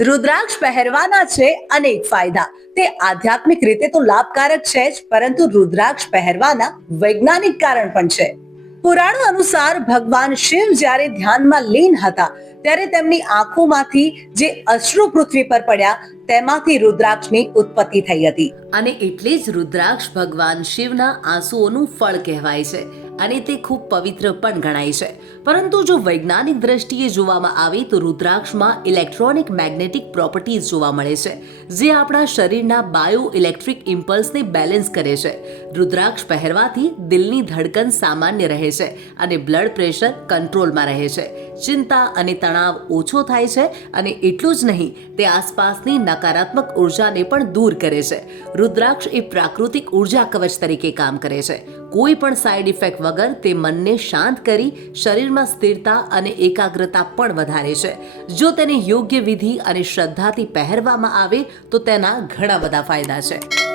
રુદ્રાક્ષ પહેરવાના છે અનેક ફાયદા. તે આધ્યાત્મિક રીતે તો લાભકારક છે જ, પરંતુ રુદ્રાક્ષ પહેરવાના વૈજ્ઞાનિક કારણ પણ છે. પુરાણો અનુસાર ભગવાન શિવ જ્યારે ધ્યાનમાં લીન હતા, ત્યારે તેમની આંખોમાંથી જે અશ્રુ પૃથ્વી પર પડ્યા, તેમાંથી રુદ્રાક્ષની ઉત્પત્તિ થઈ હતી. અને એટલે જ રુદ્રાક્ષ ભગવાન શિવના આંસુઓનું ફળ કહેવાય છે. અને તે ખૂબ પવિત્ર પણ ગણાય છે. પરંતુ જો વૈજ્ઞાનિક દ્રષ્ટિએ જોવામાં આવે તો રુદ્રાક્ષમાં ઇલેક્ટ્રોનિક મેગ્નેટિક પ્રોપર્ટીઝ જોવા મળે છે, જે આપણા શરીરના બાયો ઇલેક્ટ્રિક ઇમ્પલ્સને બેલેન્સ કરે છે. રુદ્રાક્ષ પહેરવાથી દિલની ધડકન સામાન્ય રહે છે અને બ્લડ પ્રેશર કંટ્રોલમાં રહે છે. ચિંતા અને તણાવ ઓછો થાય છે અને એટલું જ નહીં, તે આસપાસની નકારાત્મક ઉર્જાને પણ દૂર કરે છે. રુદ્રાક્ષ એ પ્રાકૃતિક ઊર્જા કવચ તરીકે કામ કરે છે. કોઈ પણ સાઇડ ઇફેક્ટ વગર તે મનને શાંત કરી, શરીરમાં સ્થિરતા અને એકાગ્રતા પણ વધારે છે. જો તેને યોગ્ય વિધિ અને શ્રદ્ધાથી પહેરવામાં આવે, તો તેના ઘણા બધા ફાયદા છે.